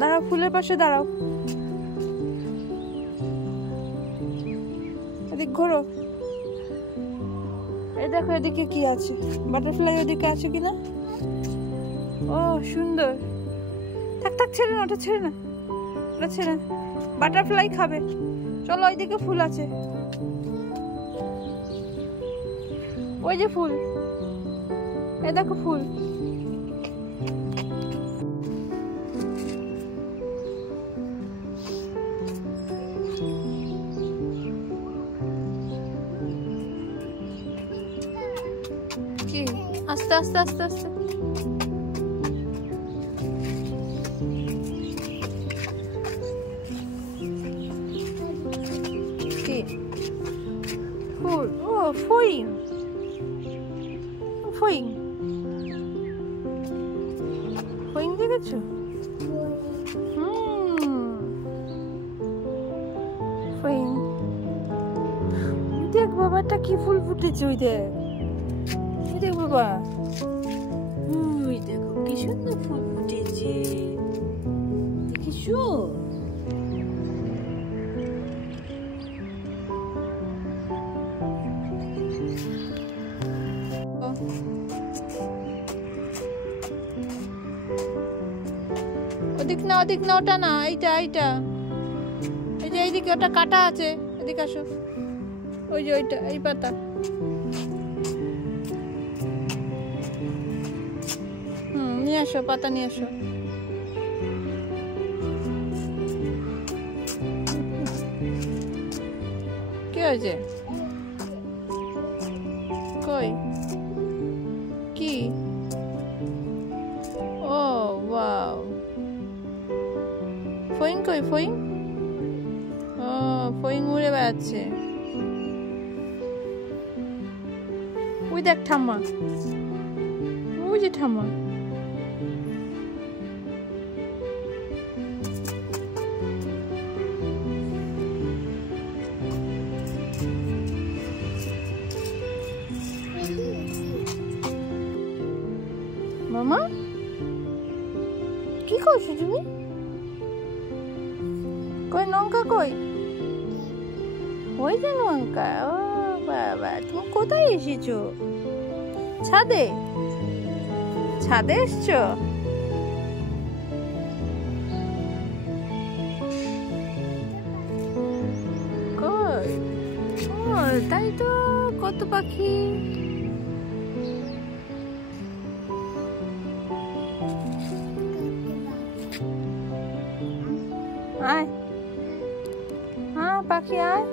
দাঁড়াও, ফুলের পাশে দাঁড়াও। এদিক ঘোরো। এই দেখো এদিকে কি আছে, বাটারফ্লাই ওদিকে আছে কিনা। ও সুন্দর। থাক থাক, ছেড়ে না, ওটা ছেড়ে না, ওটা ছেড়ে না, বাটারফ্লাই খাবে। চলো, ওইদিকে ফুল আছে, ওই যে ফুল, এই দেখো ফুল। কি আস্তে আস্তে আস্তে আস্তে। কি ফুল? ও ফুইং, ফুইং, ফুইং দেখেছো? ফুইং। দেখ বাবাটা কি ফুল ফুটেছে, ওই দেখ, ওই দেখ বাবা, ওই দেখো কি সুন্দর ফুল ফুটেছে, দেখিছো? ওদিক না, ওদিক না, ওটা না, এইটা এইটা, এই যে এইদিকে ওটা কাটা আছে, এদিকে আসো। ওই যে ওইটা, এই পাতা। নিয়ে আসো, পাতা নিয়ে আসো। কি হয়েছে? কই? কি? ও ওয়াও, ফইং কই? ফইং? ও ফইং উড়ে বেড়াচ্ছে। ওই দেখ ঠাম্মা, ওই যে ঠাম্মা। মামা কি করছো তুমি? কই লঙ্কা কই? ওই যে লঙ্কা। ও বাবা, তুমি কোথায় এসেছো? ছাদে? ছাদে এসছো? কই? ও তাই তো, কত পাখি। আয়, হ্যাঁ পাখি আয়।